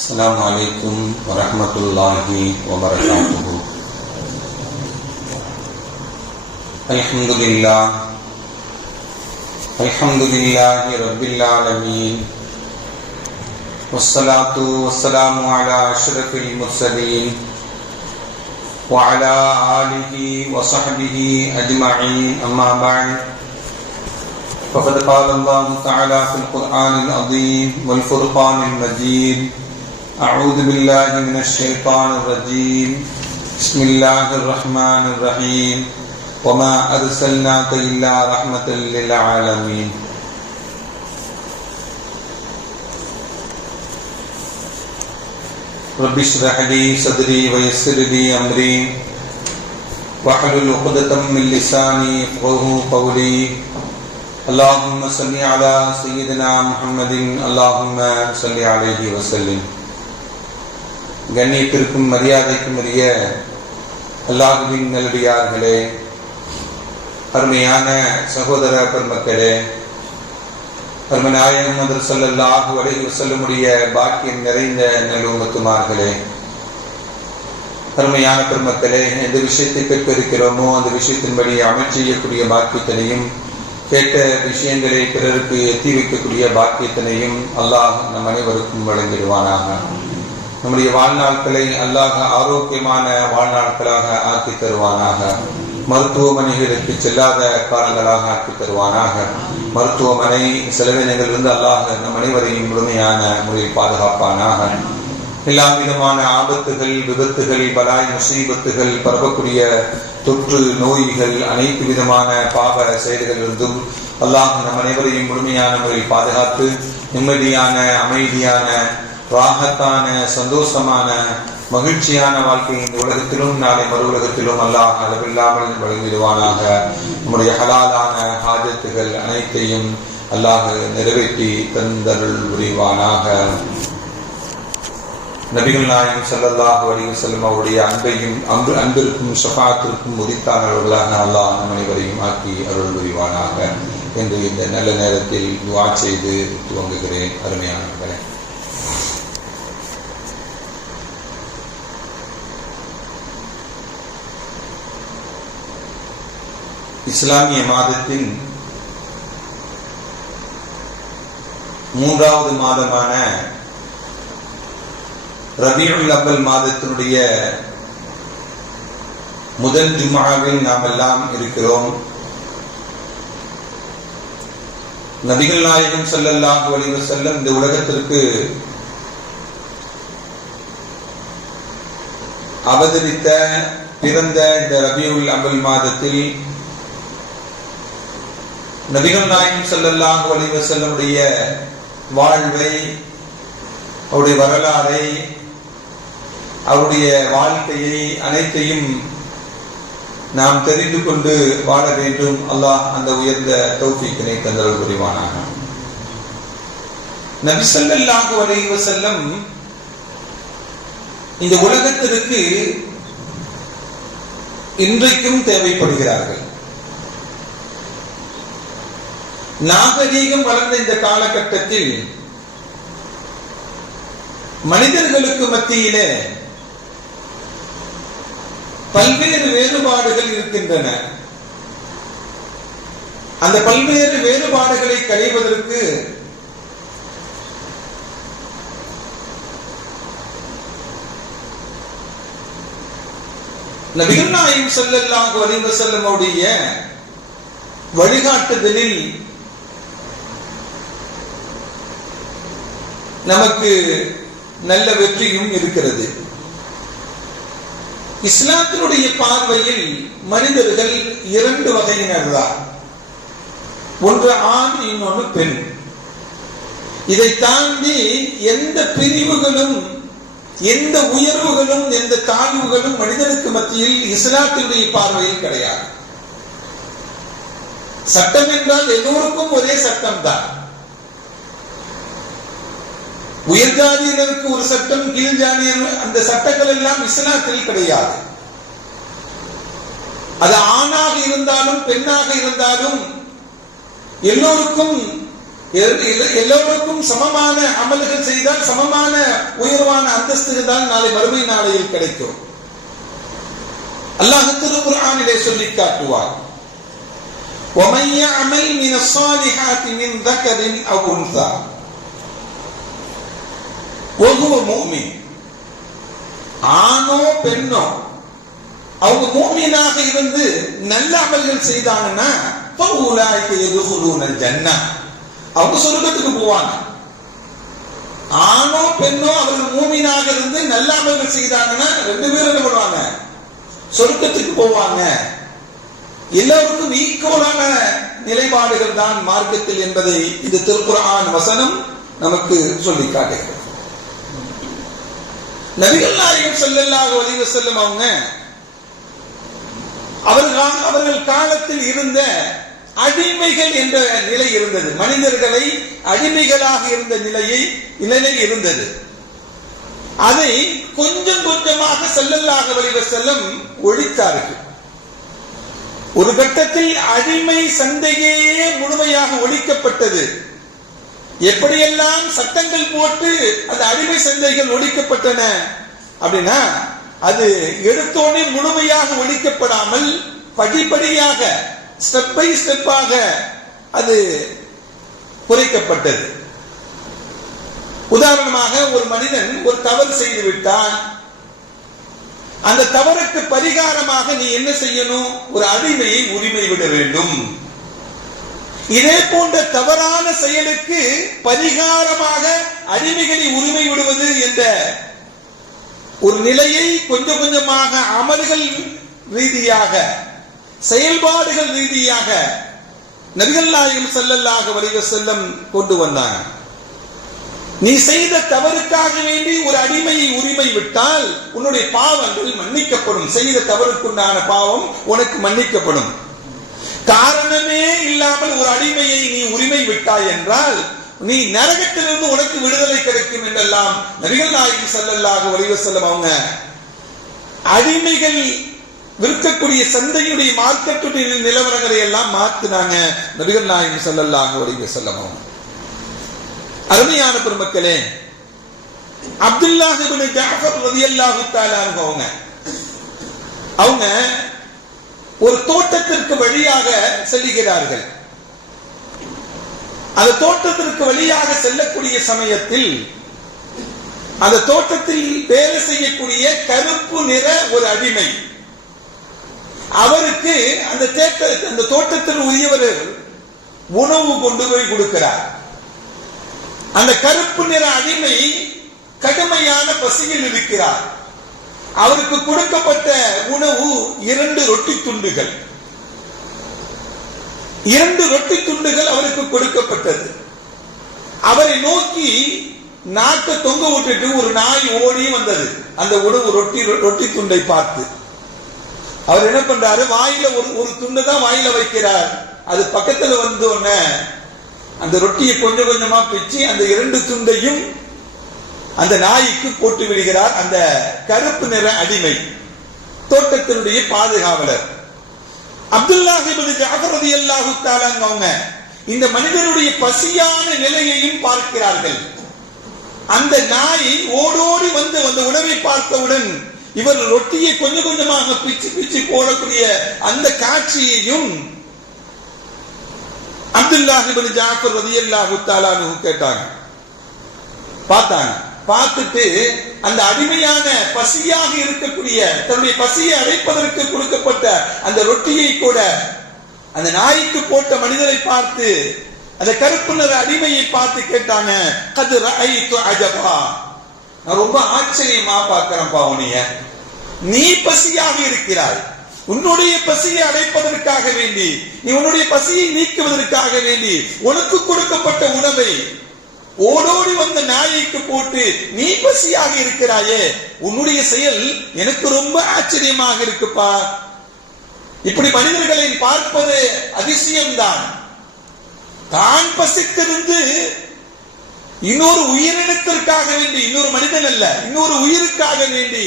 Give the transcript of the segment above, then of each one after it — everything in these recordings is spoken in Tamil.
السلام عليكم ورحمة الله وبركاته. الحمد لله رب العالمين، والصلاة والسلام على أشرف المرسلين وعلى آله وصحبه أجمعين، أما بعد، فقد قال الله تعالى في القرآن العظيم والفرقان المجيد: أعوذ بالله من الشيطان الرجيم، بسم الله الرحمن الرحيم، وما أرسلناك إلا رحمة للعالمين. رب اشرح لي صدري ويسر لي أمري واحلل عقدة من لساني يفقهوا قولي. اللهم صل على سيدنا محمد، اللهم صل عليه وسلم. கண்ணியத்திற்கும் மரியாதைக்கும் உரிய அல்லாஹ்வின் நல்லடியார்களே, அருமையான சகோதர பெருமக்களே, அருமநாயகம் முஹம்மது ஸல்லல்லாஹு அலைஹி வஸல்லமுடைய பாக்கியம் நிறைந்த நல்லும்மத்துமார்களே, அருமையான பெருமக்களே, எந்த விஷயத்தை கேட்கிறோமோ அந்த விஷயத்தின்படி அமல் செய்யக்கூடிய பாக்கியத்தினையும், கேட்ட விஷயங்களை பிறருக்கு எத்தி வைக்கக்கூடிய பாக்கியத்தினையும் அல்லாஹ் நம் அனைவருக்கும் வழங்கிடுவானாக. நம்முடைய வாழ்நாட்களை அல்லாஹ் ஆரோக்கியமான வாழ்நாட்களாக ஆக்கி தருவானாக. மருத்துவமனைகளுக்கு செல்லாத காலங்களாக ஆக்கி தருவானாக. மருத்துவமனை செலவினங்களிலிருந்து அல்லாஹ் நம் அனைவரையும் முழுமையான முறையில் பாதுகாப்பானாக. எல்லா விதமான ஆபத்துகள், விபத்துகள், பலாய் முசீபத்துகள், பரவக்கூடிய தொற்று நோய்கள், அனைத்து விதமான பாவ செயல்களிலிருந்தும் அல்லாஹ் நம் அனைவரையும் முழுமையான முறையில் பாதுகாத்து நிம்மதியான, அமைதியான, ராகத்தான, சந்தோஷமான, மகிழ்ச்சியான வாழ்க்கை இந்த உலகத்திலும் நாளை மறு உலகத்திலும் அல்லாஹ் அளவில்லாமல் வழங்கிடுவானாக. நம்முடைய ஹலாலான ஹாஜத்துகள் அனைத்தையும் அல்லாஹ் நிறைவேற்றி தந்தருள் புரிவானாக. நபிகள் நாயகம் ஸல்லல்லாஹு அலைஹி வஸல்லம் அவருடைய அன்பையும் அன்பிற்கும் ஷஃபாஅத்திற்கும் உரித்தானவர்களாக அல்லாஹ் நம் அனைவரையும் ஆக்கி அருள் புரிவானாக என்று இந்த நல்ல நேரத்தில் துஆ செய்து துவங்குகிறேன். அருமையானவர்களே, இஸ்லாமிய மாதத்தின் 3வது மாதமான ரபியுல் அவ்வல் மாதத்தினுடைய முதல் ஜும்ஆவில் நாம் எல்லாம் இருக்கிறோம். நபிகள் நாயகம் ஸல்லல்லாஹு அலைஹி வஸல்லம் இந்த உலகத்திற்கு அவதரித்த பிறந்த இந்த ரபியுல் அவ்வல் மாதத்தில் நபிகள் நாயகம் ஸல்லல்லாஹு அலைஹி வஸல்லமுடைய வாழ்வை, அவருடைய வரலாறை, அவருடைய வாழ்க்கையை அனைத்தையும் நாம் தெரிந்து கொண்டு வாழ வேண்டும். அல்லாஹ் அந்த உயர்ந்த தௌஃபீக்கினை தந்தருள் புரிவானாக. நபி ஸல்லல்லாஹு அலைஹி வஸல்லம் இந்த உலகத்திற்கு இன்றைக்கும் தேவைப்படுகிறார்கள். நாகரீகம் வளர்ந்த இந்த காலகட்டத்தில் மனிதர்களுக்கு மத்தியிலே பல்வேறு வேறுபாடுகள் இருக்கின்றன. அந்த பல்வேறு வேறுபாடுகளை களைவதற்கு நபிகள் நாயகம் ஸல்லல்லாஹு அலைஹி வஸல்லம் உடைய வழிகாட்டுதலில் நமக்கு நல்ல வெற்றியும் இருக்கிறது. இஸ்லாத்தினுடைய பார்வையில் மனிதர்கள் 2 வகையினர் தான். ஒன்று ஆண், இன்னொன்று பெண். இதை தாண்டி எந்த பிரிவுகளும், எந்த உயர்வுகளும், எந்த தாழ்வுகளும் மனிதனுக்கு மத்தியில் இஸ்லாத்தினுடைய பார்வையில் கிடையாது. சட்டம் என்றால் எல்லோருக்கும் ஒரே சட்டம் தான். உயர்ஜாதியினருக்கு ஒரு சட்டம், கீழ் ஜாதியினர், அந்த சட்டங்கள் எல்லாம் இஸ்லாத்தில் கிடையாது. அது ஆணாக இருந்தாலும் பெண்ணாக இருந்தாலும் எல்லோருக்கும் சமமான அமல்கள் செய்தால் சமமான உயர்வான அந்தஸ்துகள் தான் நாளை மறுமை நாளையில் கிடைக்கும். அல்லாஹ் திருக்குர்ஆனிலே சொல்லி காட்டுவார், وَمَن يَعْمَلْ مِنَ الصَّالِحَاتِ مِنْ ذَكَرٍ أَوْ أُنثَىٰ وَهُوَ مُؤْمِنٌ, ஆணோ பெண்ணோ அவங்க மூமினாக இருந்து நல்ல அமல்கள் செய்தாங்கன்னா فَأُولَٰئِكَ يَدْخُلُونَ الْجَنَّةَ, அவங்க சொர்க்கத்துக்கு போவாங்க. ஆணோ பெண்ணோ அவர்கள் மூமினாக இருந்து நல்ல அமல்கள் செய்தாங்கன்னா ரெண்டு பேரும் என்ன பண்ணுவாங்க? சொர்க்கத்துக்கு போவாங்க. எல்லோருக்கும் ஈக்குவலான நிலைப்பாடுகள் தான் மார்க்கத்தில் என்பதை இந்த திருக்குர்ஆன் வசனம் நமக்கு சொல்லி காட்டுகிறது. நபிகள் நாயகம் ஸல்லல்லாஹு அலைஹி வஸல்லம் அவங்க அவர்கள் காலத்தில் இருந்த அடிமைகள் என்ற நிலை இருந்தது. மனிதர்களை அடிமைகளாக இருந்த நிலை இருந்தது. அதை கொஞ்சம் கொஞ்சமாக ஸல்லல்லாஹு அலைஹி வஸல்லம் ஒழித்தார்கள். ஒரு கட்டத்தில் அடிமை சந்தையே முழுமையாக ஒழிக்கப்பட்டது. எப்படியெல்லாம் சட்டங்கள் போட்டு அந்த அடிமை சந்தைகள் ஒழிக்கப்பட்டன அப்படின்னா, அது எடுத்தோடனே முழுமையாக ஒழிக்கப்படாமல் படிப்படியாக ஸ்டெப் பை ஸ்டெப்பாக அது குறைக்கப்பட்டது. உதாரணமாக, ஒரு மனிதன் ஒரு தவறு செய்து விட்டான். அந்த தவறுக்கு பரிகாரமாக நீ என்ன செய்யணும்? ஒரு அடிமையை உரிமை விட வேண்டும். இதே போன்ற தவறான செயலுக்கு பரிகாரமாக அடிமைகளை உரிமை விடுவது என்ற ஒரு நிலையை கொஞ்சம் கொஞ்சமாக அமல்கள் ரீதியாக, செயல்பாடுகள் ரீதியாக நபிகள் நாயகம் ஸல்லல்லாஹு அலைஹி வஸல்லம் கொண்டு வந்தாங்க. நீ செய்த தவறுக்காக வேண்டி ஒரு அடிமையை உரிமை விட்டால் உன்னுடைய பாவங்கள் மன்னிக்கப்படும். செய்த தவறுக்குண்டான பாவம் உனக்கு மன்னிக்கப்படும். காரணமே இல்லாமல் ஒரு அடிமையை நீ உரிமை விட்டாய் என்றால் நீ நரகத்திலிருந்து உனக்கு விடுதலை கிடைக்கும் என்றெல்லாம் நபிகள் நாயகம் ஸல்லல்லாஹு அலைஹி வஸல்லம் அவங்க அடிமைகள் விற்கக்கூடிய சந்தையுடைய மார்க்கெட்டுடைய நிலவரங்களை எல்லாம் மாத்தினாங்க. நபிகள் நாயகம் ஸல்லல்லாஹு அலைஹி வஸல்லம் அவங்க. அருமையான பெருமக்களே, அப்துல்லாஹ் இப்னு ஜஅஃபர் ரலியல்லாஹு தஆலா அவங்க ஒரு தோட்டத்திற்கு வழியாக செல்கிறார்கள். அந்த தோட்டத்திற்கு வழியாக செல்லக்கூடிய சமயத்தில் அந்த தோட்டத்தில் வேலை செய்யக்கூடிய கருப்பு நிற ஒரு அடிமை, அவருக்கு அந்த தோட்டத்தில் உரியவர் உணவு கொண்டு போய் கொடுக்கிறார். அந்த கருப்பு நிற அடிமை கடுமையான பசியில் இருக்கிறார். அவருக்கு கொடுக்கப்பட்ட உணவு 2 ரொட்டி துண்டுகள். 2 ரொட்டி துண்டுகள் அவருக்கு கொடுக்கப்பட்டது. அவரை நோக்கி நாட்டை தொங்க விட்டுட்டு ஒரு நாய் ஓடி வந்தது. அந்த உணவு ரொட்டி துண்டை பார்த்து அவர் என்ன பண்றாரு? வாயில ஒரு துண்டை தான் வாயில வைக்கிறார். அது பக்கத்துல வந்து உடனே அந்த ரொட்டியை கொஞ்சம் கொஞ்சமா பிச்சு அந்த 2 துண்டையும் அந்த நாய்க்கு போட்டு விடுகிறார். அந்த கருப்பு நிற அடிமை, தோட்டத்தினுடைய பாதுகாவலர் அப்துல்லாஹ் இப்னு ஜஅஃபர் ரலியல்லாஹு தஆலா அவங்க இந்த மனிதனுடைய பசியான நிலையையும் பார்க்கிறார்கள். அந்த நாய் ஓடோடி வந்து அந்த உணவை பார்த்தவுடன் இவர் ரொட்டியை கொஞ்சம் கொஞ்சமாக பிச்சு பிச்சு போடக்கூடிய அந்த காட்சியையும் அப்துல்லாஹ் இப்னு ஜஅஃபர் ரலியல்லாஹு தஆலா கேட்டாங்க, பார்த்தாங்க. பார்த்துட்டு அந்த அடிமையான பசியாக இருக்கக்கூடிய தன்னுடைய பசியை அடைப்பதற்கு கொடுக்கப்பட்ட அந்த ரொட்டியை கூட அந்த நாய்க்கு போட்ட மனிதரை பார்த்து, அந்த கருப்பு நிற அடிமையை பார்த்து கேட்டாங்க, கத் ரஅய்து அஜபா, நான் ரொம்ப ஆச்சரியமா பார்க்கிறேன்ப்பா உன்னைய. நீ பசியாக இருக்கிறாய், உன்னுடைய பசியை அடைப்பதற்காக வேண்டி, நீ உன்னுடைய பசியை நீக்குவதற்காக வேண்டி உனக்கு கொடுக்கப்பட்ட உணவை ஓடோடி வந்த நாய்க்கு போட்டு நீ பசியாக இருக்கிறாயே, உன்னுடைய செயல் எனக்கு ரொம்ப ஆச்சரியமாக இருக்குப்பா. இப்படி மனிதர்களை பார்ப்பது அதிசயம்தான். தான் பசித்திருந்து இன்னொரு உயிரினத்திற்காக வேண்டி, இன்னொரு மனிதன் அல்ல, இன்னொரு உயிருக்காக வேண்டி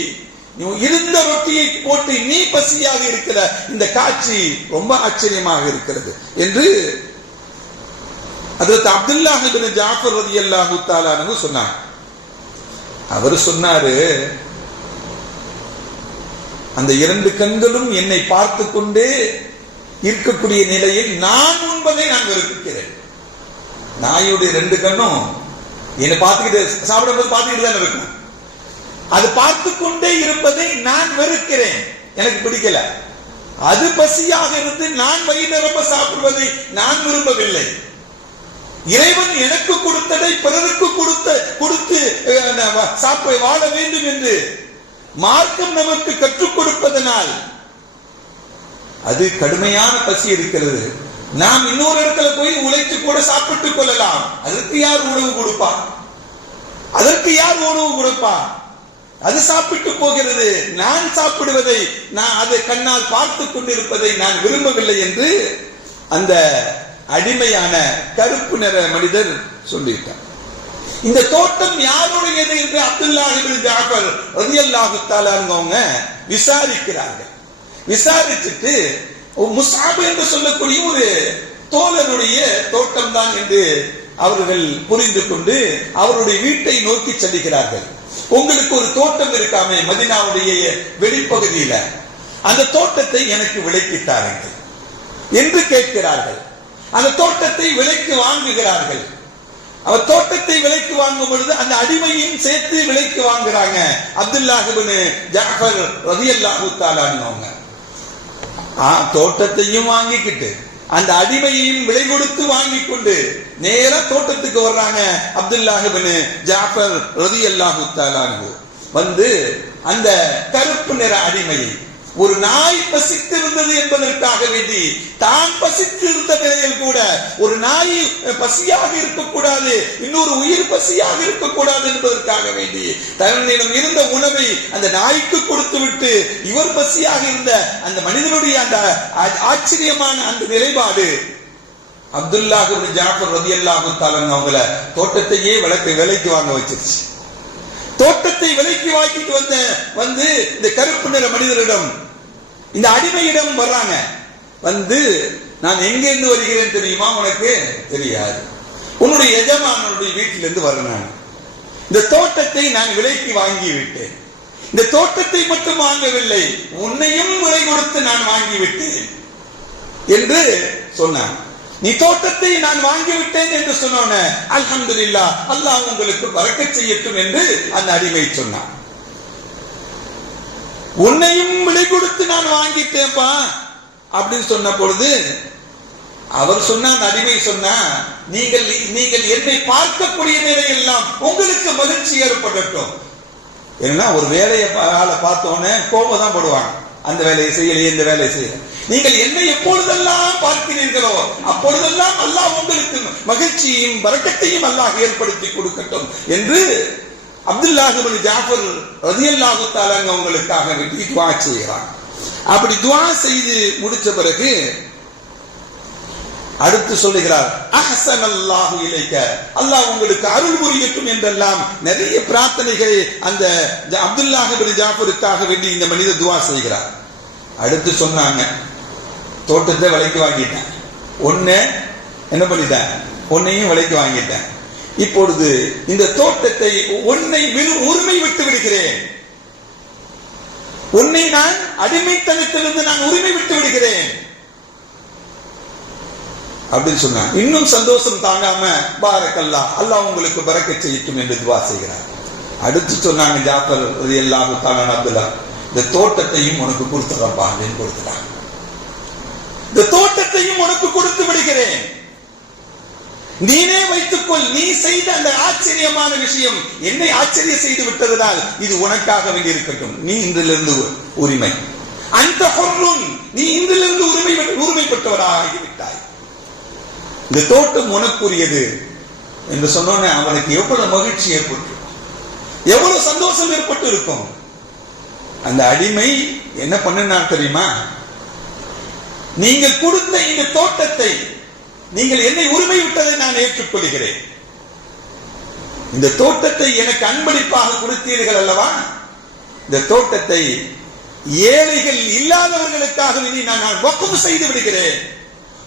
இருந்த ரொட்டியை போட்டு நீ பசியாக இருக்கிற இந்த காட்சி ரொம்ப ஆச்சரியமாக இருக்கிறது என்று ஹஜ்ரத் அப்துல்லாஹ் இப்னு ஜஅஃபர் ரலியல்லாஹு தஆலா சொன்னாங்க. அவர் சொன்னாரு, அந்த 2 கண்களும் என்னை பார்த்து கொண்டே இருக்கக்கூடிய நிலையில் நான் உண்பதை நான் வெறுக்கிறேன். நாயுடைய 2 கண்ணும் என்னை பார்த்துக்கிட்டு சாப்பிடும்போது பார்த்துக்கிட்டு தான் இருக்கும். அது பார்த்து கொண்டே இருப்பதை நான் வெறுக்கிறேன், எனக்கு பிடிக்கல. அது பசியாக இருந்து நான் வயிறு நிரம்ப சாப்பிடுவதை நான் விரும்பவில்லை. இறைவன் எனக்கு கொடுத்ததை பிறருக்கு கொடுத்து சாப்பிட வாழ வேண்டும் என்று மார்க்கம் நமக்கு கற்றுக் கொடுப்பதனால் அது கடுமையான பசி இருக்கிறது. நாம் இன்னொரு இடத்துல போய் உழைத்து கூட சாப்பிட்டுக் கொள்ளலாம். அதற்கு யார் உணவு கொடுப்பார்? அதற்கு யார் உணவு கொடுப்பார்? அது சாப்பிட்டு போகிறது. நான் சாப்பிடுவதை, நான் அதை கண்ணால் பார்த்து கொண்டிருப்பதை நான் விரும்பவில்லை என்று அந்த அடிமையான கருப்பு நிற மனிதர் சொல்லிட்டார். இந்த தோட்டம் யாருடையது என்று அப்துல்லாஹ் இப்னு ஜாஃபர் ரலியல்லாஹு தஆலா அவங்க விசாரிக்கிறார்கள். விசாரிச்சுட்டு முஸ்அப் என்று சொல்லக்கூடிய ஒரு தோழருடைய தோட்டம் தான் என்று அவர்கள் புரிந்து கொண்டு அவருடைய வீட்டை நோக்கி செல்கிறார்கள். உங்களுக்கு ஒரு தோட்டம் இருக்காமே மதீனாவுடைய வெளிப்பகுதியில, அந்த தோட்டத்தை எனக்கு விலைக்கு தாருங்கள் என்று கேட்கிறார்கள். அந்த தோட்டத்தை விலைக்கு வாங்குகிறார்கள். அவர் தோட்டத்தை விலைக்கு வாங்கும் பொழுது அந்த அடிமையும் சேர்த்து விலைக்கு வாங்குறாங்க. அப்துல்லாஹ் இப்னு ஜாஃபர் ரலியல்லாஹு தஆலா அவங்க தோட்டத்தையும் வாங்கிக்கிட்டு அந்த அடிமையையும் விலை கொடுத்து வாங்கி கொண்டு நேரா தோட்டத்துக்கு வர்றாங்க. அப்துல்லாஹ் இப்னு ஜாஃபர் ரலியல்லாஹு தஆலா வந்து அந்த கருப்பு நிற அடிமையை, ஒரு நாய் பசித்திருந்தது என்பதற்காக வேண்டி, தான் பசித்திருந்த நிலையில் கூட ஒரு நாய் பசியாக இருக்கக்கூடாது, இன்னொரு உயிர் பசியாக இருக்கக்கூடாது என்பதற்காக வேண்டி தன்னிடம் இருந்த உணவை அந்த நாய்க்கு கொடுத்து விட்டு இவர் பசியாக இருந்த அந்த மனிதனுடைய அந்த ஆச்சரியமான அந்த நிலைப்பாடு அப்துல்லாஹ் இப்னு ஜாஃபர் ரலியல்லாஹு தஆலா அவங்கள தோட்டத்தையே விலைக்கு வாங்க வச்சிருச்சு. தோட்டத்தை விலைக்கு வாங்கிட்டு வந்து இந்த கருப்பு நிற மனிதரிடம், இந்த அடிமையிடம் வர்றாங்க. வந்து, நான் எங்கிருந்து வருகிறேன் தெரியுமா உனக்கு? தெரியாது. உன்னுடைய எஜமானுடைய வீட்டிலிருந்து வர்றேன். இந்த தோட்டத்தை நான் விலைக்கு வாங்கி விட்டேன். இந்த தோட்டத்தை மட்டும் வாங்கவில்லை, உன்னையும் விலை கொடுத்து நான் வாங்கிவிட்டேன் என்று சொன்னான். நீ தோட்டத்தை நான் வாங்கிவிட்டேன் என்று சொன்ன அல்ஹம்துலில்லாஹ், அல்லாஹ் உங்களுக்கு பரக்கத் செய்யட்டும் என்று அந்த அடிமை சொன்னான். உன்னையும் விலை கொடுத்து நான் வாங்கிட்டேன்ப்பா அப்படின்னு சொன்ன பொழுது அவர் சொன்ன அடிமை சொன்னா, நீங்கள் என்னை பார்க்கக்கூடிய நிலையெல்லாம் உங்களுக்கு மகிழ்ச்சி ஏற்படட்டும். ஏன்னா ஒரு வேலையை பார்த்தோன்னே கோபம் தான் படுவாங்க. அந்த வேலையை செய்யலையே, இந்த வேலையை செய்யல. நீங்கள் என்னை எப்பொழுதெல்லாம் பார்க்கிறீர்களோ அப்பொழுதெல்லாம் அல்லாஹ் உங்களுக்கு மகிழ்ச்சியையும் பரக்கத்தையும் அல்லாஹ் ஏற்படுத்தி கொடுக்கட்டும் என்று அப்துல்லாஹ் இப்னு ஜாஃபர் ரலியல்லாஹு தஆலா அவங்களுக்காக வேண்டி துஆ செய்கிறார். அப்படி துஆ செய்து முடிச்ச பிறகு அடுத்து சொல்லுகிறார், அஹ்ஸனல்லாஹு இலைக, அல்லாஹ் உங்களுக்கு அருள் புரியட்டும் என்றெல்லாம் நிறைய பிரார்த்தனைகளை அந்த அப்துல்லாஹ் இப்னு ஜாஃபருக்காக வேண்டி இந்த மனிதர் துஆ செய்கிறார். அடுத்து சொன்னாங்க, தோட்டத்தை விலைக்கு வாங்கிட்டேன், ஒன்னு என்ன பண்ணிட்டேன், உன்னையும் விலைக்கு வாங்கிட்டேன். இப்பொழுது இந்த தோட்டத்தை உன்னை உரிமை விட்டு விடுகிறேன், உன்னை நான் அடிமைத்தனத்திலிருந்து நான் உரிமை விட்டு விடுகிறேன் அப்படின்னு சொன்னான். இன்னும் சந்தோஷம் தாங்காம பாரக்கல்லாஹ், அல்லாஹ் உங்களுக்கு பரக்கத் செய்யட்டும் என்று துஆ செய்கிறார். அடுத்து சொன்னாங்க ஜாஃபர் ரலியல்லாஹு தஆலா அப்துல்லாஹ், இந்த தோட்டத்தையும் உனக்கு கொடுத்துறப்பா அப்படின்னு கொடுத்துட்டாங்க. இந்த தோட்டத்தையும் உனக்கு கொடுத்து விடுகிறேன், நீனே வைத்துக்கொள். நீ செய்த அந்த ஆச்சரியமான விஷயம் என்னை ஆச்சரிய செய்து விட்டதனால் இது உனக்காக வேண்டி இருக்கட்டும். நீ இன்றிலிருந்து உரிமை, அந்த ஹுர்ருன், நீ இன்றிலிருந்து உரிமை பெற்றவராகிவிட்டாய். இந்த தோட்டம் உனக்குரியது என்று சொன்னோன்னே அவனுக்கு எவ்வளவு மகிழ்ச்சி ஏற்பட்டு, எவ்வளவு சந்தோஷம் ஏற்பட்டு இருக்கும். அந்த அடிமை என்ன பண்ணா தெரியுமா, நீங்கள் கொடுத்த இந்த தோட்டத்தை, நீங்கள் என்னை உரிமை விட்டதை நான் ஏற்றுக்கொள்கிறேன், இந்த தோட்டத்தை எனக்கு அன்பளிப்பாக கொடுத்தீர்கள் அல்லவா, இந்த தோட்டத்தை ஏழைகள் இல்லாதவர்களுக்காக இனி நான் வக்ஃப் செய்து விடுகிறேன்,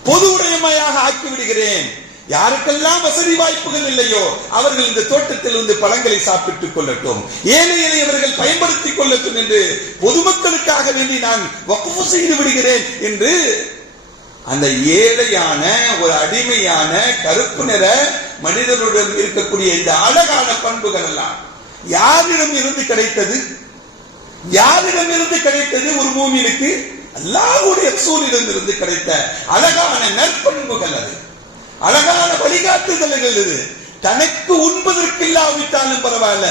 பொது உடைமையாக ஆக்கி விடுகிறேன். யாருக்கெல்லாம் வசதி வாய்ப்புகள் இல்லையோ அவர்கள் இந்த தோட்டத்தில் இருந்து பழங்களை சாப்பிட்டுக் கொள்ளட்டும், ஏழை எளியவர்கள் பயன்படுத்திக் கொள்ளட்டும் என்று பொதுமக்களுக்காக வேண்டி நான் வக்ஃப் செய்து விடுகிறேன் என்று அந்த ஏழையான ஒரு அடிமையான கருப்பு நிற மனிதனுடன் இருக்கக்கூடிய இந்த அழகான பண்புகள் எல்லாம் யாரிடம் இருந்து கிடைத்தது? யாரிடம் இருந்து கிடைத்தது? ஒரு மூமினுக்கு அல்லாஹ்வுடைய ரசூலிடம் இருந்து கிடைத்த அழகான நற்பண்புகள், அது அழகான வழிகாட்டுதல்கள். இது தனக்கு உண்பதற்கு இல்லாவிட்டாலும் பரவாயில்ல,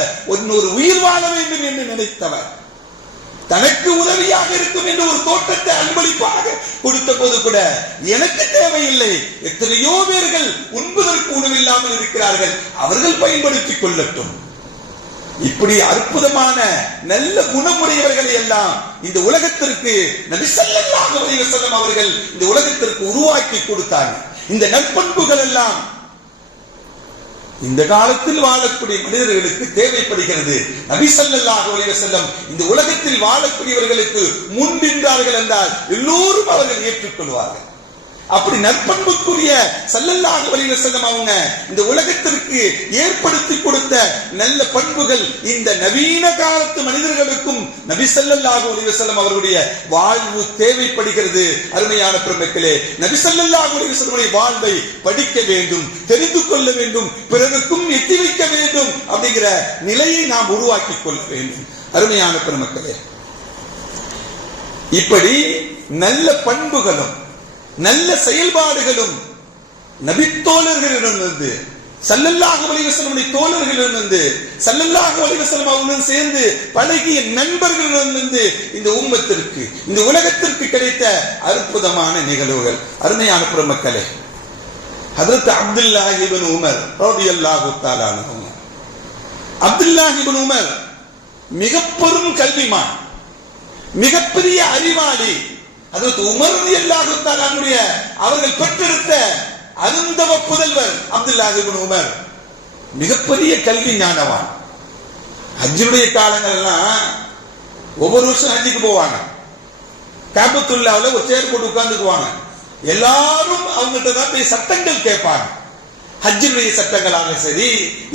ஒரு உயிர் வாழ வேண்டும் என்று நினைத்தவர், தனக்கு உதவியாக இருக்கும் என்று ஒரு தோட்டத்தை அன்பளிப்பாக கொடுத்த போது கூட எனக்கு தேவையில்லை, எத்தனையோ பேர்கள் உண்பதற்கு உணவில்லாமல் இருக்கிறார்கள், அவர்கள் பயன்படுத்திக் கொள்ளட்டும். இப்படி அற்புதமான நல்ல குணமுடையவர்களை எல்லாம் இந்த உலகத்திற்கு நபி ஸல்லல்லாஹு அலைஹி வஸல்லம் அவர்கள் இந்த உலகத்திற்கு உருவாக்கி கொடுத்தார்கள். இந்த நற்பண்புகள் எல்லாம் இந்த காலத்தில் வாழக்கூடிய மனிதர்களுக்கு தேவைப்படுகிறது. நபி ஸல்லல்லாஹு அலைஹி வஸல்லம் இந்த உலகத்தில் வாழக்கூடியவர்களுக்கு முன் நின்றார்கள் என்றால் எல்லோரும் அவர்கள் ஏற்றுக்கொள்வார்கள். அப்படி நற்பண்புக்குரிய ஸல்லல்லாஹு அலைஹி வஸல்லம் அவங்க இந்த உலகத்திற்கு ஏற்படுத்தி கொடுத்த நல்ல பண்புகள் இந்த நவீன காலத்து மனிதர்களுக்கும் நபி ஸல்லல்லாஹு அலைஹி வஸல்லம் அவருடைய வாழ்வு தேவைப்படுகிறது. அருமையான பெருமக்களே, நபி ஸல்லல்லாஹு அலைஹி வஸல்லம் வாழ்வை படிக்க வேண்டும், தெரிந்து கொள்ள வேண்டும், பிறருக்கும் எட்டி வைக்க வேண்டும் அப்படிங்கிற நிலையை நாம் உருவாக்கி கொள்ள வேண்டும். அருமையான பெருமக்களே, இப்படி நல்ல பண்புகளும் நல்ல செயல்பாடுகளும் நபித்தோழர்களிடமிருந்து ஸல்லல்லாஹு அலைஹி வஸல்லம் தோழர்களிடமிருந்து ஸல்லல்லாஹு அலைஹி வஸல்லம் அவர்களுடன் சேர்ந்து பழகிய நண்பர்களிடமிருந்து இந்த உம்மத்திற்கு இந்த உலகத்திற்கு கிடைத்த அற்புதமான நிகழ்வுகள். அருமையான பெருமக்களே, ஹஜ்ரத் அப்துல்லாஹ் இப்னு உமர் ரலியல்லாஹு தஆலா அன்ஹு, அப்துல்லாஹ் இப்னு உமர் மிக பெரும் கல்விமான், மிகப்பெரிய அறிவாளி. ஹஜ்ரத் உமர் ரலியல்லாஹு தஆலா அன்ஹு அவர்கள் பெற்றெடுத்த அருந்தவ புதல்வர் அப்துல்லாஹ் இப்னு உமர் மிகப்பெரிய கல்வி ஞானவான். ஹஜ்ஜுடைய காலங்கள் எல்லாம் ஒவ்வொரு வருஷம் ஹஜ்ஜுக்கு போவாங்க. காபத்துல்லாஹ்ல ஒரு சேர் போட்டு உட்கார்ந்துக்குவாங்க. எல்லாரும் அவங்ககிட்ட தான் போய் சட்டங்கள் கேட்பாங்க. ஹஜ்ஜுடைய சட்டங்களாக சரி,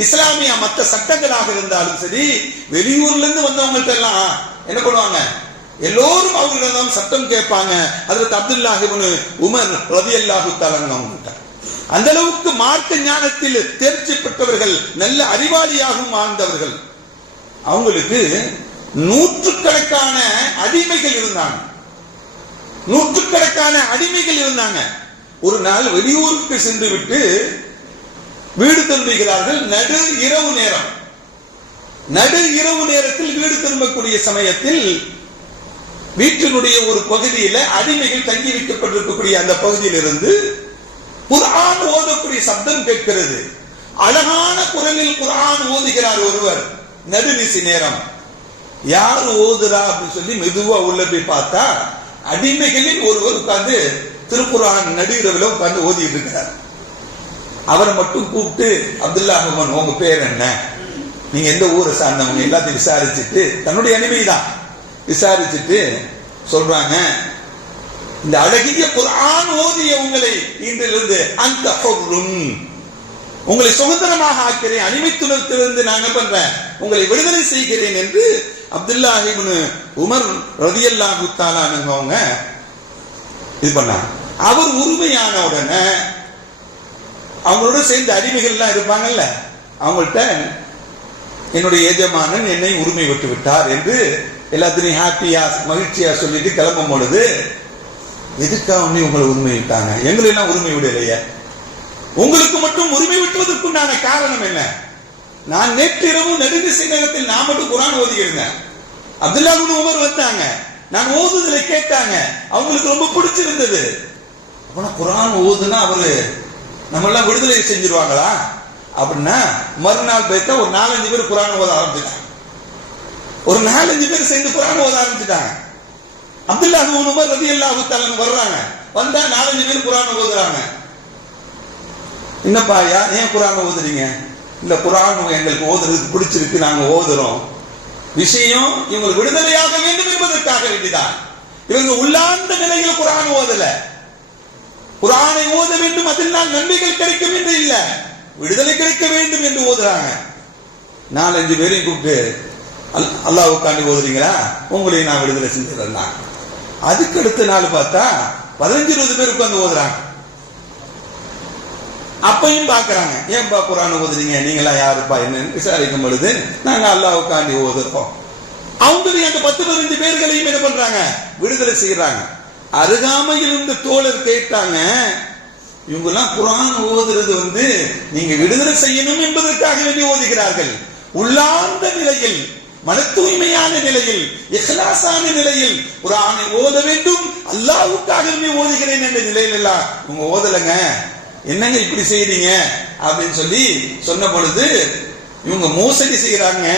இஸ்லாமிய மற்ற சட்டங்களாக இருந்தாலும் சரி, வெளியூர்ல இருந்து வந்தவங்கள்ட்ட எல்லாம் என்ன பண்ணுவாங்க, எல்லோரும் அவர்களிடம் சட்டம் கேட்பாங்க. ஹஜ்ரத் அப்துல்லாஹ் இப்னு உமர் ரலியல்லாஹு தஆலா அன்ஹு அந்த அளவுக்கு மார்க்க ஞானத்தில் தேர்ச்சி பெற்றவர்கள், நல்ல அறிவாளியாகவும் வாழ்ந்தவர்கள். அவங்களுக்கு நூற்றுக்கணக்கான அடிமைகள் இருந்தாங்க, நூற்றுக்கணக்கான அடிமைகள் இருந்தாங்க. ஒரு நாள் வெளியூருக்கு சென்று விட்டு வீடு திரும்புகிறார்கள். நடு இரவு நேரத்தில் வீடு திரும்பக்கூடிய சமயத்தில் வீட்டினுடைய ஒரு பகுதியில அடிமைகள் தங்கி வைக்கப்பட்டிருக்கக்கூடிய அந்த பகுதியிலிருந்து குர்ஆன் ஓதக்கூடிய சப்தம் கேட்கிறது. அழகான குரலில் குர்ஆன் ஓதுகிறார் ஒருவர். நடுநிசி நேரம். யார் ஓதுரா அப்படின்னு சொல்லி மெதுவா உள்ள போய் பார்த்தா அடிமைகளில் ஒருவர் உட்கார்ந்து திருக்குர்ஆன் நடு இரவுல உட்கார்ந்து ஓதிட்டு இருக்கிறார். அவரை மட்டும் கூப்பிட்டு, அப்துல்லாஹ் உமர், உங்க பேர் என்ன, நீங்க எந்த ஊரை சார்ந்தவங்க எல்லாத்தையும் விசாரிச்சுட்டு, தன்னுடைய அடிமைதான் விசாரிச்சுட்டு சொல்றாங்க, இந்த அழகிய குர்ஆன் ஓதிய உங்களை இன்றிலிருந்து அந்த உங்களை சுதந்திரமாக ஆக்கிறேன், அடிமைத்துவத்திலிருந்து நான் என்ன பண்றேன், உங்களை விடுதலை செய்கிறேன் என்று அப்துல்லாஹ் இப்னு உமர் ரலியல்லாஹு தஆலா அன்ஹு அவங்க இது பண்ணாங்க. அவர் உரிமையான உடனே அவங்களோட சேர்ந்து அடிமைகள் எல்லாம் இருப்பாங்கல்ல, அவங்கள்ட்ட என்னுடைய எஜமானன் என்னை உரிமை விட்டு விட்டார் என்று எல்லாத்திலையும் ஹாப்பியா மகிழ்ச்சியா சொல்லிட்டு கிளம்பும் பொழுது, எதுக்காக உங்களை உரிமை விட்டாங்க, எங்களெல்லாம் உரிமை விடலையே, உங்களுக்கு மட்டும் உரிமை விட்டுவதற்குண்டான காரணம் என்ன? நான் நேற்று இரவு நடுநிசி நேரத்தில் நான் மட்டும் குர்ஆன் ஓதியிருந்தேன். அப்துல்லாஹ் இப்னு உமர் வந்தாங்க, நான் ஓதுதலை கேட்டாங்க, அவங்களுக்கு ரொம்ப பிடிச்சிருந்தது. அப்பனா குர்ஆன் ஓதுனா அவரு நம்ம எல்லாம் விடுதலை செஞ்சிருவாங்களா அப்படின்னா, மறுநாள் போயிட்டா ஒரு 4-5 பேர் குர்ஆன் ஓத ஆரம்பிச்சுட்டாங்க. ஒரு 4-5 பேர் சேர்ந்து குர்ஆன் ஓத ஆரம்பிச்சுட்டாங்க. அப்துல்லாஹ் இப்னு உமர் ரலியல்லாஹு தஆலா வர்றாங்க. வந்தா 4-5 பேர் குர்ஆன் ஓதுறாங்க. என்னப்பா ஏன் குர்ஆன் ஓதுறீங்க? இல்ல, குர்ஆன் எங்களுக்கு ஓதுறதுக்கு பிடிச்சிருக்கு, நாங்க ஓதுறோம். விஷயம் இவங்க விடுதலையாக வேண்டும் என்பதற்காக வேண்டிதான். இவங்க உள்ளார்ந்த நிலையில் குர்ஆன் ஓதல, குர்ஆனை ஓத வேண்டும், அதனால் நன்மைகள் கிடைக்கும் என்று இல்ல, விடுதலை கிடைக்க வேண்டும் என்று ஓதுறாங்க. 4-5 பேரையும் கூப்பிட்டு அல்லாஹ்வுக்காண்டி ஓதுறீங்களா, உங்களையும் நான் விடுதலை செஞ்சிடறேன். அதுக்கு அடுத்த நாள் பார்த்தா 15-20 பேர் உட்கார்ந்து ஓதுறாங்க. அப்பையும் பாக்குறாங்க, ஏன்பா குர்ஆன் ஓதுறீங்க, நீங்களா யாருப்பா என்னன்னு விசாரிக்கும் பொழுது நாங்க அல்லாஹ்வுக்காண்டி ஓதுறோம். அவங்களுடைய அந்த 10-15 பேர்களையும் என்ன பண்றாங்க, விடுதலை செய்யறாங்க. அருகாமையில் இருந்த தோழர் கேட்டாங்க, இவங்க எல்லாம் குர்ஆன் ஓதுறது நீங்க விடுதலை செய்யணும் என்பதற்காக வேண்டி ஓதுகிறார்கள். உள்ளார்ந்த நிலையில், மன தூய்மையான நிலையில், இஹ்லாஸான நிலையில் குர்ஆனை ஓத வேண்டும், அல்லாஹ்வுக்காக வேண்டி ஓதுகிறேன் என்ற நிலையில் எல்லாம் உங்க ஓதலங்க, என்னங்க இப்படி செய்றீங்க அப்படின்னு சொல்லி சொன்ன பொழுது, இவங்க மோசடி செய்யறாங்க,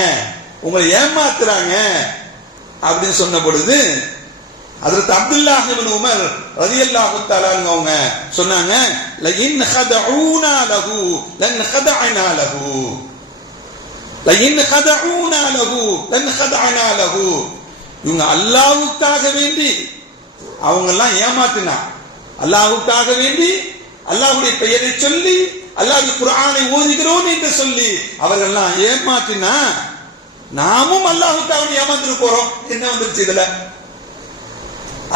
உங்களை ஏமாத்துறாங்க அப்படின்னு சொன்ன பொழுது ஹஜ்ரத் அப்துல்லாஹ் இப்னு உமர் ரலியல்லாஹு தஆலா அவங்க சொன்னாங்க, லஇன் ஹதஊனா லஹு லன் ஹதஅனா லஹு, லஇன் ஹதஊனா லஹு லன் ஹதஅனா லஹு. இவங்க அல்லாஹ்வுக்காக வேண்டி அவங்க எல்லாம் ஏமாத்தினா, அல்லாஹ்வுக்காக வேண்டி அல்லாஹ்வுடைய பெயரை சொல்லி அல்லாஹ்வுடைய குர்ஆனை ஓதுகிறோம் என்று சொல்லி அவர்கள்லாம் ஏமாற்றினா, நாமும் அல்லாஹ்வுக்காக ஏமாந்து போறோம். என்ன வந்துருச்சு இதுல?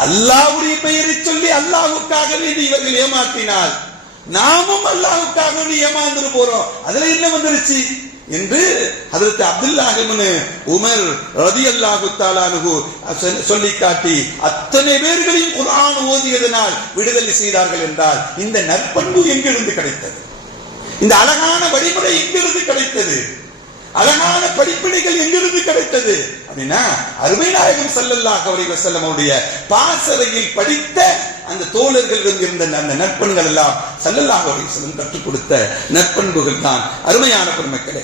அல்லாஹ்வுடைய பெயரை சொல்லி அல்லாஹ்வுக்காக வேண்டி இவர்கள் ஏமாற்றினால் நாமும் அல்லாஹ்வுக்காக வேண்டி ஏமாந்து போறோம். அதுல என்ன வந்துருச்சு என்று ஹஜ்ரத் அப்துல்லாஹ் இப்னு உமர் ரலியல்லாஹு தஆலா அன்ஹு சொல்லி காட்டி அத்தனை பேர்களையும் குர்ஆன் ஓதியதனால் விடுதலை செய்தார்கள் என்றால் இந்த நற்பண்பு எங்கிருந்து கிடைத்தது? இந்த அழகான வழிமுறை எங்கிருந்து கிடைத்தது? அழகான படிப்பினைகள் எங்கிருந்து கிடைத்தது அப்படின்னா, அருமை நாயகம் ஸல்லல்லாஹு அலைஹி வஸல்லம் அவருடைய பாசறையில் படித்த அந்த தோழர்களிடம் இருந்த அந்த நற்பண்புகள் எல்லாம் ஸல்லல்லாஹு அலைஹி வஸல்லம் கற்றுக் கொடுத்த நற்பண்புகள் தான். அருமையான பெருமக்களே,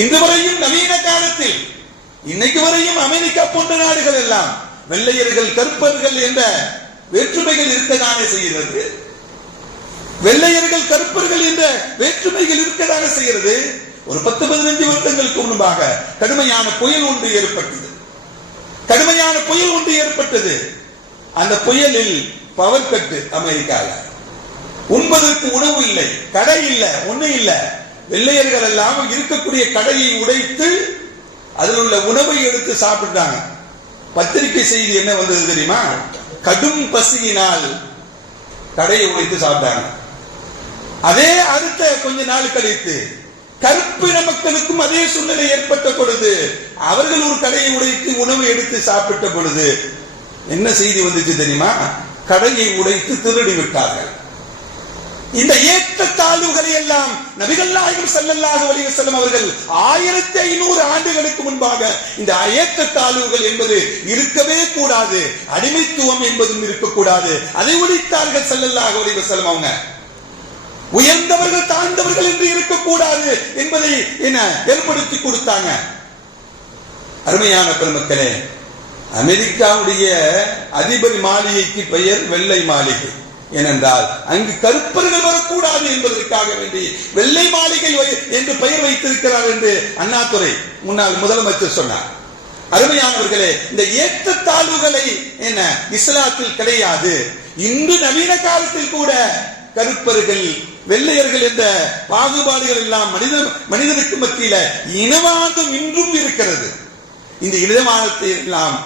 இன்று வரையும் நவீன காலத்தில், இன்னைக்கு வரையும் அமெரிக்கா போன்ற நாடுகள் எல்லாம் வெள்ளையர்கள் கருப்பர்கள் என்ற வேற்றுமைகள் இருக்கதானே செய்கிறது. வெள்ளையர்கள் கருப்பர்கள் என்ற வேற்றுமைகள் இருக்கதானே செய்கிறது. ஒரு 10-15 வருடங்களுக்கு முன்பாக கடுமையான புயல் ஒன்று ஏற்பட்டது. அந்த புயலில் பவர் கட்டு அமெரிக்காவில். உண்பதற்கு உணவு இல்லை, கடை இல்லை, ஒண்ணு இல்லை. வெள்ளையர்கள் எல்லாம் இருக்கக்கூடிய கடையை உடைத்து அதில் உள்ள உணவை எடுத்து சாப்பிட்டாங்க. பத்திரிகை செய்தி என்ன வந்தது தெரியுமா? கடும் பசியினால் கடையை உடைத்து சாப்பிட்டாங்க. அதே அடுத்த கொஞ்ச நாள் கழித்து கருப்பின மக்களுக்கும் அதே சூழ்நிலை ஏற்பட்ட பொழுது அவர்கள் ஒரு கடையை உடைத்து உணவை எடுத்து சாப்பிட்ட பொழுது என்ன செய்தி வந்துச்சு தெரியுமா? கடையை உடைத்து திருடி விட்டார்கள். இந்த ஏற்றத்தாழ்வுகளை எல்லாம் நபிகள் நாயகம் ஸல்லல்லாஹு அலைஹி வஸல்லம் அவர்கள் 1500 ஆண்டுகளுக்கு முன்பாக இந்த ஏற்றத்தாழ்வுகள் என்பது இருக்கவே கூடாது, அடிமைத்துவம் என்பதும் இருக்கக்கூடாது, அதை ஒழித்தார்கள் ஸல்லல்லாஹு அலைஹி வஸல்லம். அவங்க உயர்ந்தவர்கள் தாழ்ந்தவர்கள் என்று இருக்கக்கூடாது என்பதை என்ன ஏற்படுத்தி கொடுத்தாங்க. அருமையான பெருமக்களே, அமெரிக்காவுடைய அதிபர் மாளிகைக்கு பெயர் வெள்ளை மாளிகை. ஏனென்றால் அங்கு கருப்பர்கள் வரக்கூடாது என்பதற்காக வேண்டி வெள்ளை மாளிகை என்று பெயர் வைத்திருக்கிறார் என்று அண்ணாதுரை முன்னாள் முதலமைச்சர் சொன்னார். அருமையானவர்களே, இந்த ஏற்றத்தாழ்வுகளை என்ன இஸ்லாத்தில் கிடையாது. இன்று நவீன காலத்தில் கூட கருப்பர்கள் வெள்ளையர்கள் என்ற பாகுபாடுகள் எல்லாம் மனிதனுக்கு மத்தியில இனவாதம் இன்றும் இருக்கிறது. இந்த இனவாதத்தை எல்லாம்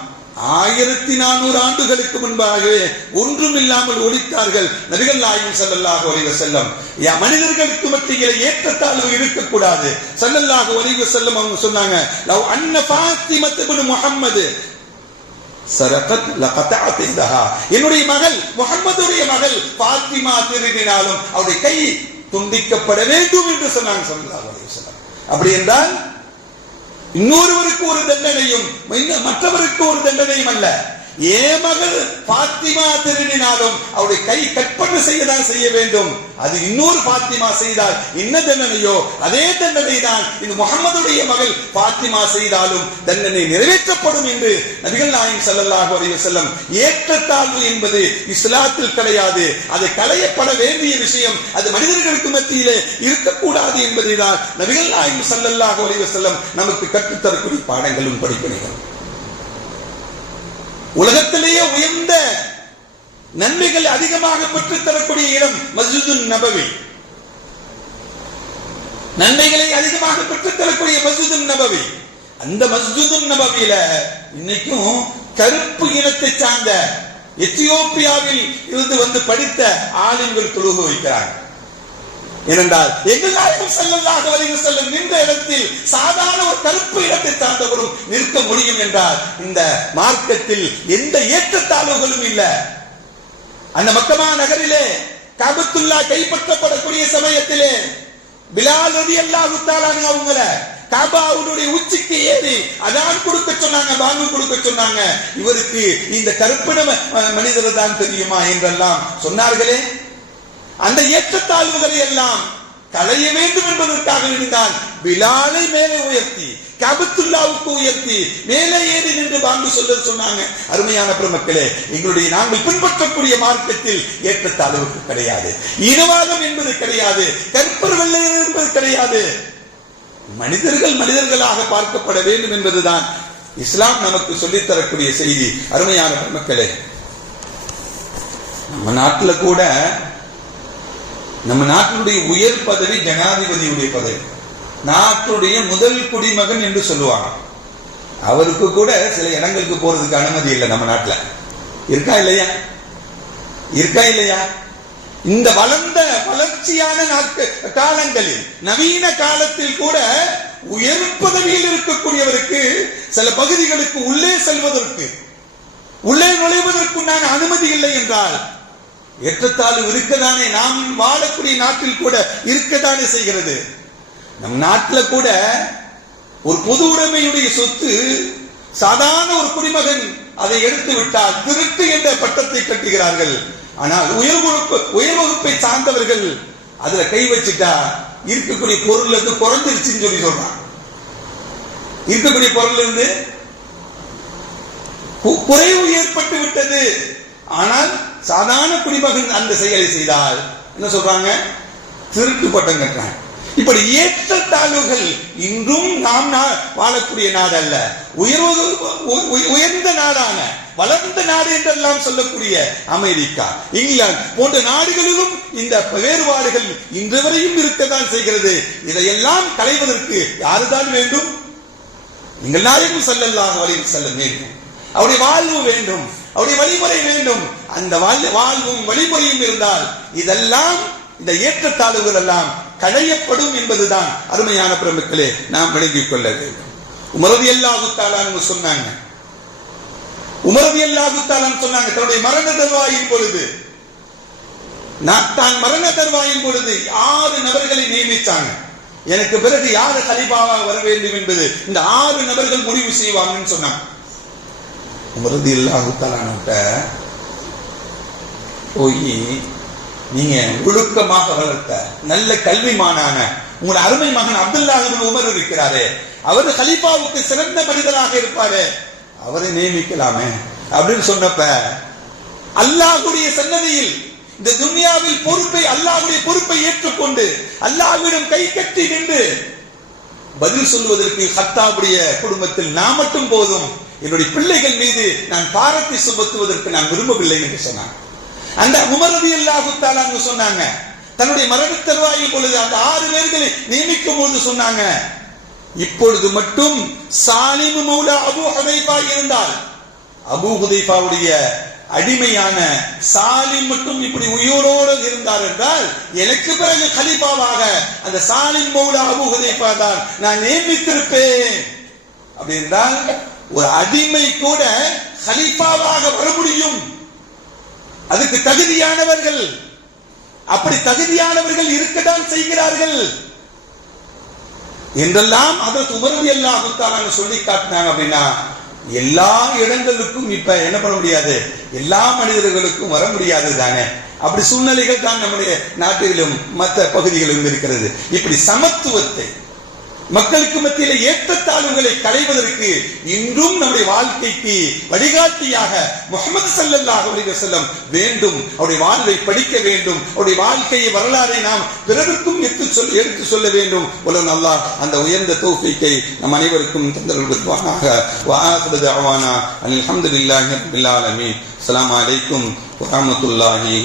1400 ஆண்டுகளுக்கு முன்பாகவே ஒன்றும் இல்லாமல் ஒழித்தார்கள் நபிகள் நாயகம் ஸல்லல்லாஹு அலைஹி வஸல்லம். மனிதர்களுக்கு மத்தியில ஏற்றத்தாழ்வு இருக்கக்கூடாது. ஸல்லல்லாஹு அலைஹி வஸல்லம் அவங்க சொன்னாங்க, லவ் அன்ன ஃபாத்திமத் பின் முஹம்மது சரகத் லகதஅத் யதஹா, என்னுடைய மகள் முஹம்மதுடைய மகள் ஃபாத்திமா திருடினாலும் அவருடைய கை துண்டிக்கப்பட வேண்டும் என்று சொன்னாங்க ஸல்லல்லாஹு அலைஹி வஸல்லம். அப்படி என்றால் இன்னொருவருக்கு ஒரு தண்டனையும் மற்றவருக்கு ஒரு தண்டனையும் அல்ல. மகள் பாத்திமா திருடினாலும் அவருடைய கை கற்பனை செய்யதான் செய்ய வேண்டும். அது இன்னொரு பாத்திமா செய்தால் என்ன தண்டனையோ அதே தண்டனை தான் இந்த முஹம்மதுடைய மகள் பாத்திமா செய்தாலும் தண்டனை நிறைவேற்றப்படும் என்று நபிகள் நாயகம் ஸல்லல்லாஹு அலைஹி வஸல்லம். ஏற்றத்தாழ்வு என்பது இஸ்லாத்தில் கிடையாது. அது களையப்பட வேண்டிய விஷயம். அது மனிதர்களுக்கு மத்தியிலே இருக்கக்கூடாது என்பதை தான் நபிகள் நாயகம் ஸல்லல்லாஹு அலைஹி வஸல்லம் நமக்கு கற்றுத்தரக்கூடிய பாடங்களும் படிப்பினைகளும். உலகத்திலேயே உயர்ந்த நன்மைகள் அதிகமாக பெற்றுத் தரக்கூடிய இடம் மஸ்ஜிதுன் நபவி. நன்மைகளை அதிகமாக பெற்றுத் தரக்கூடிய மஸ்ஜிதுன் நபவி. அந்த மஸ்ஜிதுன் நபவியில இன்னைக்கும் கருப்பு இனத்தை சார்ந்த எத்தியோப்பியாவில் இருந்து வந்து படித்த ஆலிம்கள் தொழுகை வைக்கிறார். ஏனென்றால் எங்கள் நாயகம் ஸல்லல்லாஹு அலைஹி வஸல்லம் நின்ற இடத்தில் சாதாரண ஒரு கருப்பு இடத்தை சார்ந்தவரும் நிற்க முடியும் என்றால் இந்த மார்க்கத்தில் எந்த ஏற்றத்தாழ்வுகளும் இல்லை. அந்த மக்கமா நகரிலே காபத்துல்லா கைப்பற்றப்படக்கூடிய சமயத்திலே பிலால் ரலியல்லாஹு தஆலா அவங்கள காபாவுடைய உச்சிக்கு ஏறி அதான் கொடுக்க சொன்னாங்க, பாங்கு கொடுக்க சொன்னாங்க. இவருக்கு இந்த கருப்பின மனிதர் தான் தெரியுமா என்றெல்லாம் சொன்னார்களே. அந்த ஏற்றத்தாழ்வுகளை எல்லாம் களைய வேண்டும் என்பதற்காக இருந்தால் பிலாலை மேலே உயர்த்தி காபத்துல்லாவுக்கு உயர்த்தி மேலே ஏறி நின்று பாங்கு சொல்ல சொன்னாங்க. அருமையான பெருமக்களே, எங்களுடைய நாங்கள் பின்பற்றக்கூடிய மார்க்கத்தில் ஏற்றத்தாழ்வுக்கு கிடையாது, இனவாதம் என்பது கிடையாது, கற்பர் வெள்ளையர் என்பது கிடையாது. மனிதர்கள் மனிதர்களாக பார்க்கப்பட வேண்டும் என்பதுதான் இஸ்லாம் நமக்கு சொல்லித் தரக்கூடிய செய்தி. அருமையான பெருமக்களே, நம்ம நாட்டுல கூட நம்ம நாட்டினுடைய உயர் பதவி ஜனாதிபதியுடைய பதவி. நாட்டுடைய முதல் குடிமகன் என்று சொல்லுவாங்க. அவருக்கு கூட சில இடங்களுக்கு போறதுக்கு அனுமதி இல்லை நம்ம நாட்டுல. இருக்கா இல்லையா? இருக்கா இல்லையா? இந்த வளர்ந்த வளர்ச்சியான காலங்களில் நவீன காலத்தில் கூட உயர் பதவியில் இருக்கக்கூடியவருக்கு சில பகுதிகளுக்கு உள்ளே செல்வதற்கு உள்ளே நுழைவதற்குண்டான அனுமதி இல்லை என்றால் ஏற்றத்தாழ்வு இருக்கதானே. நாம் வாழக்கூடிய நாட்டில் கூட இருக்கத்தானே செய்கிறது. நம் நாட்டில் கூட ஒரு பொது உடைமையுடைய சொத்து சாதாரண ஒரு குடிமகன் அதை எடுத்து விட்டால் திருட்டு என்ற பட்டத்தை கட்டுகிறார்கள். ஆனால் உயர் வகுப்பை சார்ந்தவர்கள் அதுல கை வச்சுட்டா இருக்கக்கூடிய பொருள் இருந்து குறைஞ்சிருச்சுன்னு சொல்லி சொல்றான். இருக்கக்கூடிய பொருள் இருந்து குறைவு ஏற்பட்டு விட்டது. ஆனால் சாதாரண குடிமகன் அந்த செயலை செய்தால் என்ன சொல்றாங்க? திருட்டு பட்டம் கட்டுறாங்க. இப்படி ஏற்றத்தாழ்வுகள் இன்றும் நாம் வாழக்கூடிய நாடு அல்ல, உயர்ந்த நாடான வளர்ந்த நாடு என்றெல்லாம் சொல்லக்கூடிய அமெரிக்கா, இங்கிலாந்து போன்ற நாடுகளிலும் இந்த வேறுபாடுகள் இன்று வரையும் இருக்கத்தான் செய்கிறது. இதையெல்லாம் களைவதற்கு யாருதான் வேண்டும்? எங்கள் நாயகம் ஸல்லல்லாஹு அலைஹி வஸல்லம் வேண்டும். அவருடைய வாழ்வு வேண்டும், அவருடைய வழிமுறை வேண்டும். அந்த வாழ்வும் வழிமுறையும் இருந்தால் இதெல்லாம் இந்த ஏற்றத்தாழ்வுகள் எல்லாம் களையப்படும் என்பதுதான் அருமையான பெருமக்களே நாம் விளங்கிக் கொள்ள வேண்டும். உமர் ரலியல்லாஹு தஆலா சொன்னாங்க, தன்னுடைய மரண தருவாயின் பொழுது தான் மரண தருவாயின் பொழுது 6 நபர்களை நியமித்தாங்க. எனக்கு பிறகு யாரு கலீஃபாவாக வர வேண்டும் என்பது இந்த 6 நபர்கள் முடிவு செய்வாங்கன்னு சொன்னாங்க. உமர் ரலியல்லாஹு தஆலா போய் நீங்க ஒழுக்கமாக வளர்த்த நல்ல கல்விமானான உங்களுடைய அருமை மகன் அப்துல்லாஹ் இப்னு உமர் இருக்கிறாரே, அவர் கலீஃபாவுக்கு சிறந்த மனிதராக இருப்பாரு, அவரை நியமிக்கலாமே அப்படின்னு சொன்னப்ப அல்லாஹ்வுடைய சன்னதியில் இந்த துன்யாவில் அல்லாஹ்வுடைய பொறுப்பை ஏற்றுக்கொண்டு அல்லாஹ்விடம் கை கட்டி நின்று பதில் சொல்வதற்கு கத்தாபுடைய குடும்பத்தில் நான் மட்டும் போதும், என்னுடைய பிள்ளைகள் மீது நான் பாரத்தை சுமத்துவதற்கு நான் விரும்பவில்லை என்று சொன்னாங்க. அந்த உமர் ரலியல்லாஹு தஆலா சொன்னாங்க, தன்னுடைய மரண தருவாயில் பொழுது அந்த 6 பேர்களை நியமிக்கும் போது சொன்னாங்க, இப்பொழுது மட்டும் சாலிம் மௌலா அபூ ஹுதைஃபா இருந்தால், அபூ ஹுதைஃபாவுடைய அடிமையான சாலிம் மட்டும் இப்படி உயிரோடு இருந்தார் என்றால் எனக்கு பிறகு கலீஃபாவாக அந்த சாலிம் மௌலா அபூ ஹுதைஃபா தான் நான் நியமித்திருப்பேன். அப்படி என்றால் ஒரு அடிமை கூட கலீஃபாவாக வர முடியும், அதுக்கு தகுதியானவர்கள், அப்படி தகுதியானவர்கள் இருக்கத்தான் செய்கிறார்கள் என்றெல்லாம் ஹஜ்ரத் உமர் ரலியல்லாஹு தஆலா சொல்லி காட்டினாங்க. அப்படின்னா எல்லா இடங்களுக்கும் இப்ப என்ன பண்ண முடியாது, எல்லா மனிதர்களுக்கும் வர முடியாது தானே. அப்படி சூழ்நிலைகள் தான் நம்முடைய நாட்டிலும் மற்ற பகுதிகளிலும் இருக்கிறது. இப்படி சமத்துவத்தை மக்களுக்கு மத்தியில ஏற்றத்தாழ்வுகளை களைவதற்கு இன்றும் நம்முடைய வாழ்க்கைக்கு வழிகாட்டியாக முஹம்மது ஸல்லல்லாஹு அலைஹி வஸல்லம் வேண்டும். அவருடைய வாழ்வை படிக்க வேண்டும். அவருடைய வாழ்க்கையை வரலாறை நாம் பிறருக்கும் எடுத்து சொல்ல வேண்டும். வல்லன் அல்லாஹ் அந்த உயர்ந்த தௌஃபீக்கை நம் அனைவருக்கும் தந்தருள்வானாக. வ ஆகிரு தஅவானா அல்ஹம்துலில்லாஹி ரப்பில் ஆலமீன். அஸ்ஸலாமு அலைக்கும் வ ரஹ்மத்துல்லாஹி